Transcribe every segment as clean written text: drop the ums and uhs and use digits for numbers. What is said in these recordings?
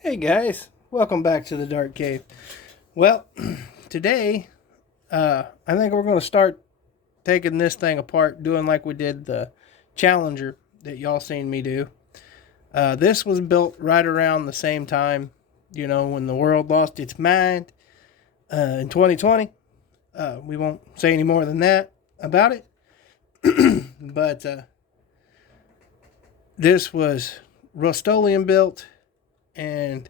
Hey guys, welcome back to the Dark Cave. Well, today I think we're going to start taking this thing apart, doing like we did the Challenger that y'all seen me do. This was built right around the same time, when the world lost its mind in 2020. We won't say any more than that about it, but this was Rust-Oleum built, and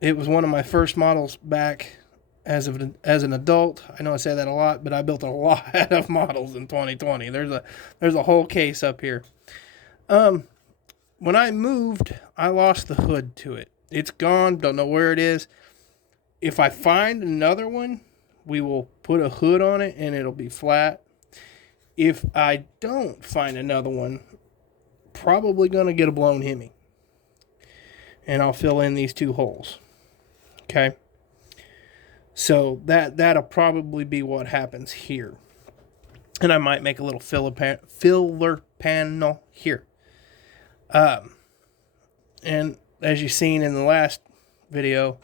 it was one of my first models back as an adult. I know I say that a lot, but I built a lot of models in 2020. There's a whole case up here. When I moved, I lost the hood to it. It's gone. Don't know where it is. If I find another one, we will put a hood on it and it'll be flat. If I don't find another one, probably gonna get a blown Hemi, and I'll fill in these two holes. Okay. So that'll probably be what happens here. And I might make a little filler panel here. And as you've seen in the last video,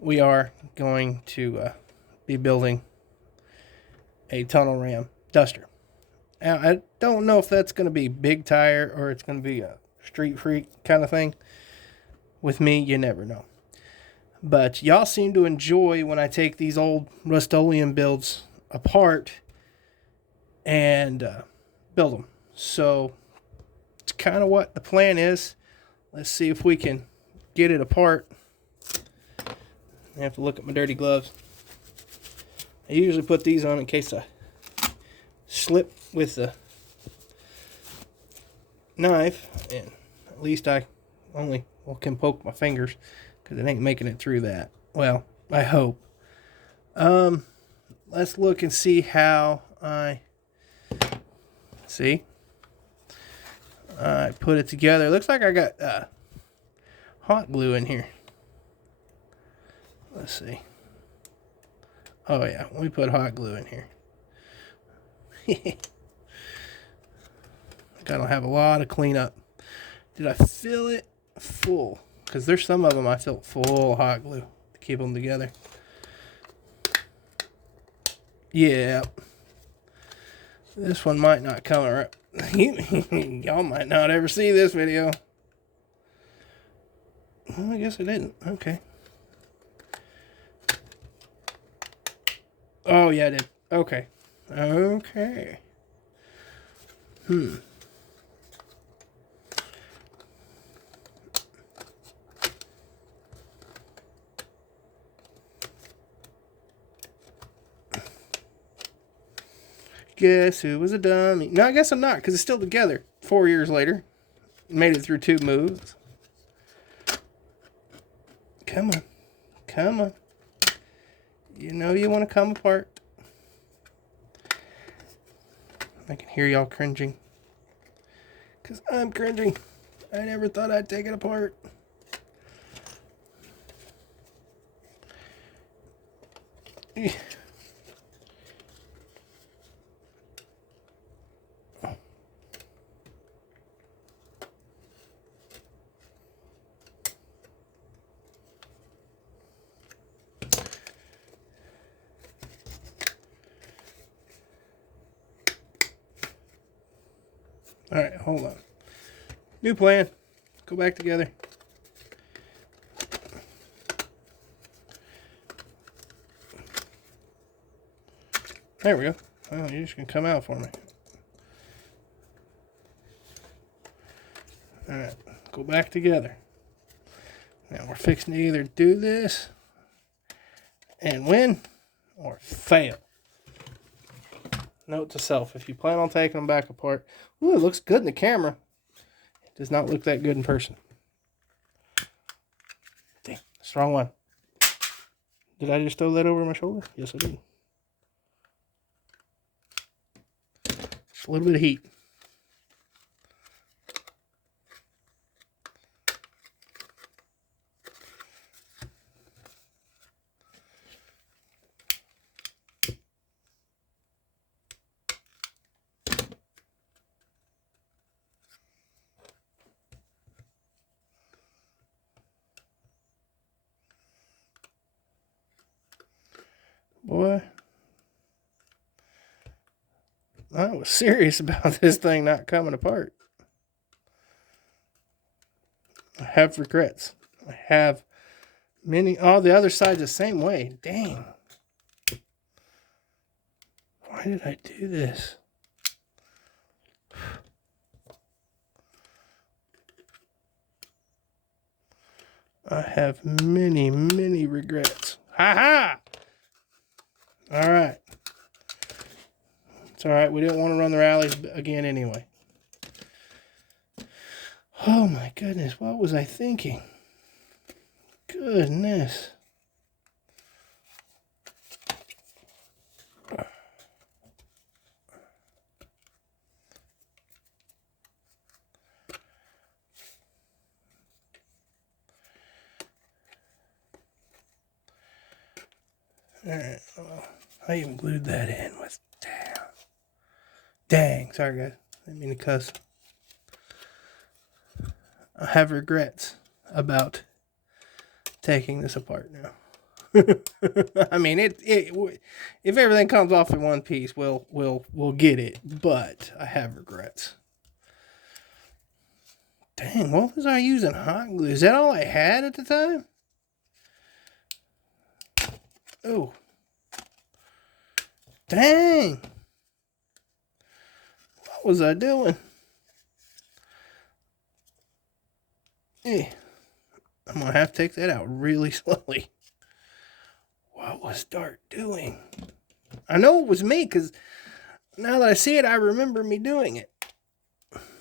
we are going to be building a tunnel ram duster. Now, I don't know if that's going to be big tire or it's going to be a street freak kind of thing. With me, you never know. But y'all seem to enjoy when I take these old Rust-Oleum builds apart and build them. So it's kind of what the plan is. Let's see if we can get it apart. I have to look at my dirty gloves. I usually put these on in case I slip with the knife, and at least I only can poke my fingers because it ain't making it through that. Well, I hope. Let's look and see how I put it together. It looks like I got hot glue in here. Let's see. Oh yeah, we put hot glue in here. Gotta have a lot of cleanup. Did I fill it full? Because there's some of them I filled full of hot glue to keep them together. Yeah. This one might not come right. Y'all might not ever see this video. Well, I guess it didn't. Okay. Oh, yeah, it did. Okay. Okay. Guess who was a dummy? No, I guess I'm not, because it's still together 4 years later. Made it through 2 moves. Come on. Come on. You know you want to come apart. I can hear y'all cringing. Because I'm cringing. I never thought I'd take it apart. Alright, hold on. New plan. Go back together. There we go. Oh, you're just going to come out for me. Alright, go back together. Now we're fixing to either do this and win or fail. Note to self, if you plan on taking them back apart, ooh, it looks good in the camera. It does not look that good in person. Dang, that's the wrong one. Did I just throw that over my shoulder? Yes, I did. Just a little bit of heat. Boy, I was serious about this thing not coming apart. I have regrets. I have many. Oh, the other side's the same way. Dang. Why did I do this? I have many, many regrets. Ha ha! All right. It's all right. We didn't want to run the rallies again anyway. Oh my goodness. What was I thinking? Goodness. Alright, well, I even glued that in with, dang, sorry guys, I didn't mean to cuss. I have regrets about taking this apart now. I mean, if everything comes off in one piece, we'll get it, but I have regrets. Dang, what was I using hot glue? Is that all I had at the time? Oh. Dang. What was I doing? Hey, I'm going to have to take that out really slowly. What was Dart doing? I know it was me because now that I see it, I remember me doing it.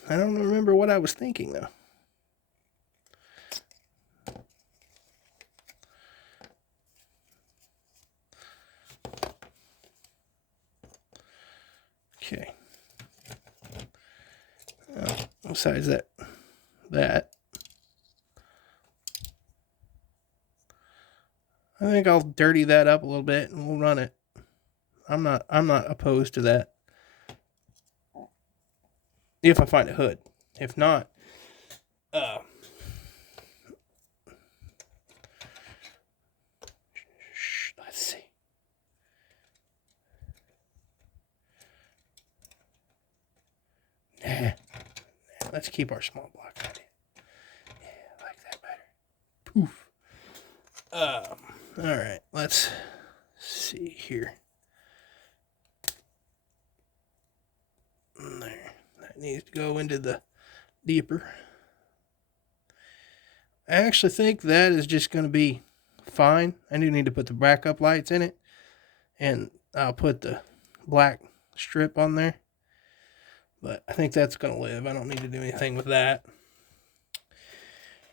I don't remember what I was thinking though. Okay. Besides that, I think I'll dirty that up a little bit and we'll run it. I'm not opposed to that. If I find a hood. If not, let's see. Nah. Let's keep our small block idea. Yeah, I like that better. Poof. All right, let's see here. There. That needs to go into the deeper. I actually think that is just going to be fine. I do need to put the backup lights in it. And I'll put the black strip on there. But I think that's going to live. I don't need to do anything with that.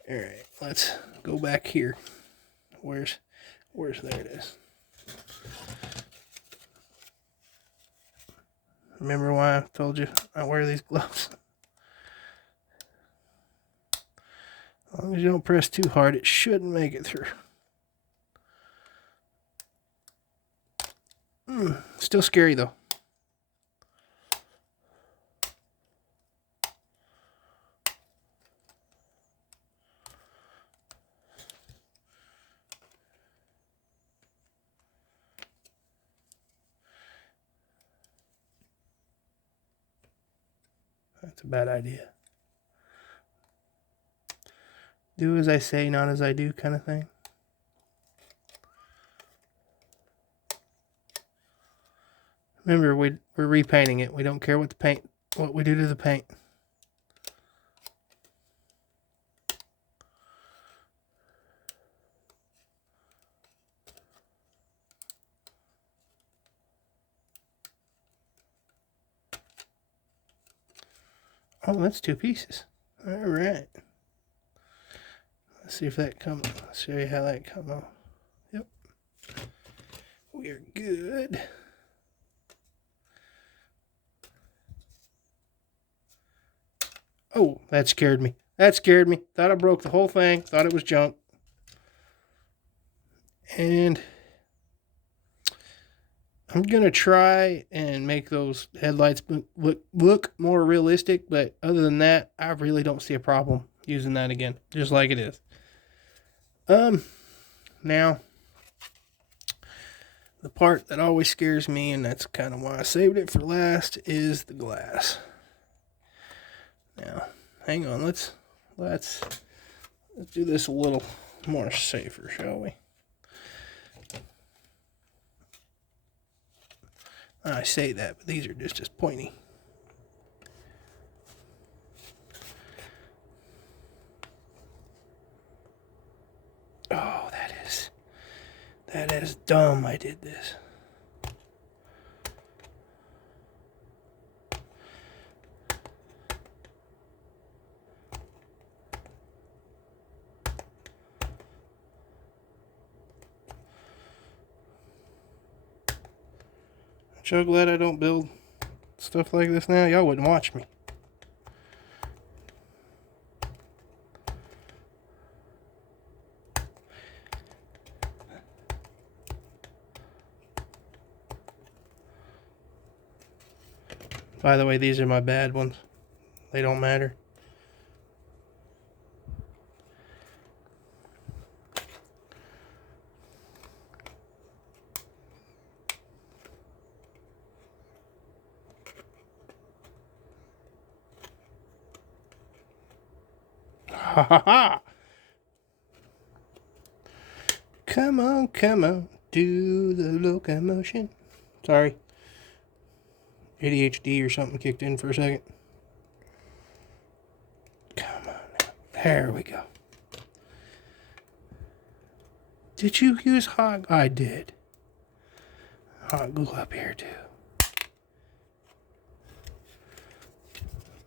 All right, let's go back here. Where's there it is. Remember why I told you I wear these gloves? As long as you don't press too hard, it shouldn't make it through. Still scary though. That's a bad idea. Do as I say, not as I do kind of thing. Remember, we're repainting it. We don't care what we do to the paint. Oh, that's 2 pieces. All right. Let's see if that comes. I'll show you how that comes off. Yep. We're good. Oh, that scared me. That scared me. Thought I broke the whole thing. Thought it was junk. And I'm going to try and make those headlights look more realistic. But other than that, I really don't see a problem using that again. Just like it is. Now, the part that always scares me, and that's kind of why I saved it for last, is the glass. Now, hang on, let's do this a little more safer, shall we? I say that, but these are just as pointy. Oh, that is dumb I did this. I'm so glad I don't build stuff like this now. Y'all wouldn't watch me. By the way, these are my bad ones. They don't matter. Ha ha ha! Come on, do the locomotion. Sorry. ADHD or something kicked in for a second. Come on now. There we go. Did you use hot? I did. Hot glue up here too.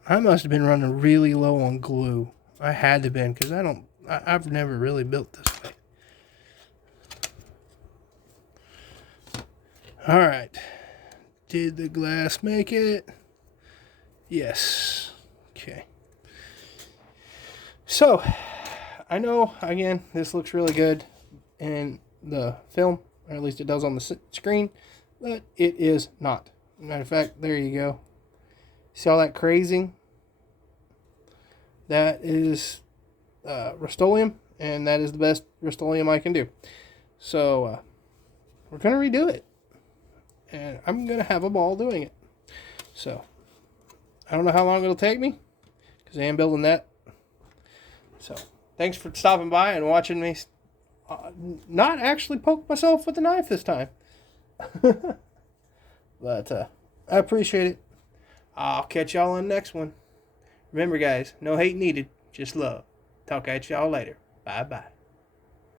I must have been running really low on glue. I had to been, because I've never really built this way. Alright. Did the glass make it? Yes. Okay. So, I know, again, this looks really good in the film, or at least it does on the screen, but it is not. Matter of fact, there you go. See all that crazing? That is Rust-Oleum, and that is the best Rust-Oleum I can do. So, we're going to redo it. And I'm going to have a ball doing it. So, I don't know how long it'll take me, because I am building that. So, thanks for stopping by and watching me not actually poke myself with a knife this time. But, I appreciate it. I'll catch y'all on the next one. Remember, guys, no hate needed, just love. Talk at y'all later. Bye-bye.